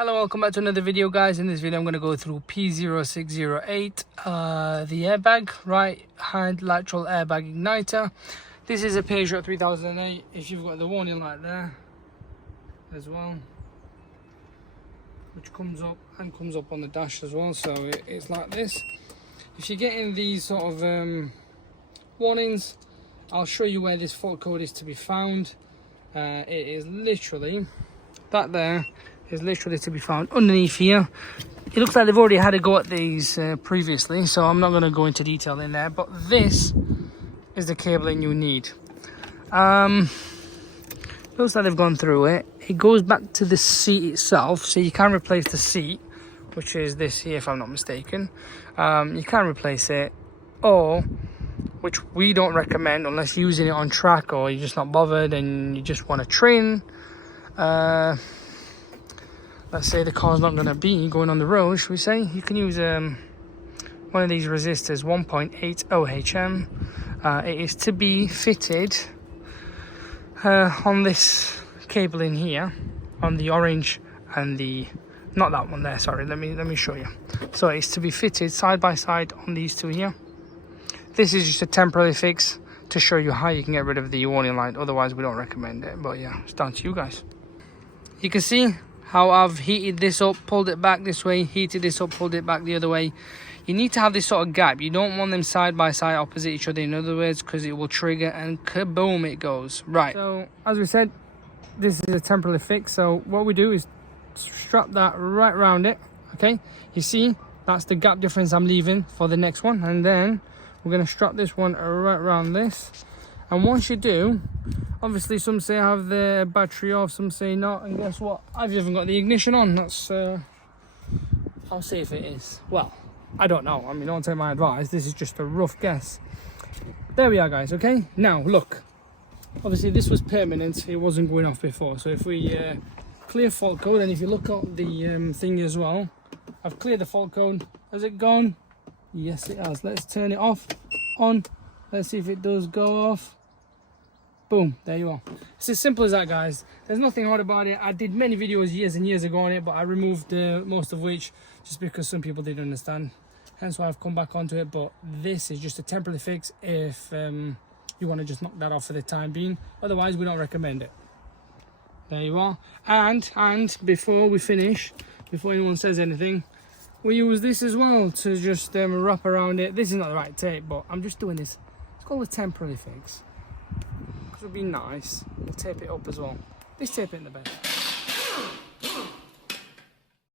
Hello, welcome back to another video, guys. In this video I'm going to go through P0608, the airbag, right hand lateral airbag igniter. This is a Peugeot 3008. If you've got the warning light there as well, which comes up and comes up on the dash as well, so it's like this. If you're getting these sort of warnings, I'll show you where this fault code is to be found. It is literally that there is literally to be found underneath here. It looks like they've already had a go at these previously, so I'm not going to go into detail in there, but this is the cabling you need. Looks like they've gone through it. It goes back to the seat itself, so you can replace the seat, which is this here if I'm not mistaken. You can replace it, or which we don't recommend unless you're using it on track or you're just not bothered and you just want to train. Let's say the car's not going to be going on the road, should we say, you can use one of these resistors, 1.8 OHM. It is to be fitted on this cable in here, on the orange and the, not that one there, sorry, let me show you. So it's to be fitted side by side on these two here. This is just a temporary fix to show you how you can get rid of the warning light, otherwise we don't recommend it, but yeah, it's down to you guys. You can see how I've heated this up, pulled it back this way, heated this up, pulled it back the other way. You need to have this sort of gap. You don't want them side by side opposite each other, in other words, because it will trigger and kaboom, it goes. Right, so as we said, this is a temporary fix, so what we do is strap that right around it, okay? You see, that's the gap difference I'm leaving for the next one, and then we're going to strap this one right around this. And once you do, obviously some say have the battery off, some say not, and guess what? I've even got the ignition on. That's how safe it is. Well, I don't know. I mean, don't take my advice. This is just a rough guess. There we are, guys, okay? Now, look. Obviously, this was permanent. It wasn't going off before. So if we clear fault code, and if you look at the thing as well, I've cleared the fault code. Has it gone? Yes, it has. Let's turn it off, on. Let's see if it does go off. Boom, there you are. It's as simple as that, guys. There's nothing hard about it. I did many videos years and years ago on it, but I removed most of which just because some people didn't understand. Hence why I've come back onto it. But this is just a temporary fix if you want to just knock that off for the time being. Otherwise, we don't recommend it. There you are. And before we finish, before anyone says anything, we use this as well to just wrap around it. This is not the right tape, but I'm just doing this. It's called a temporary fix. It would be nice. We'll tape it up as well. Let's tape it in the bed.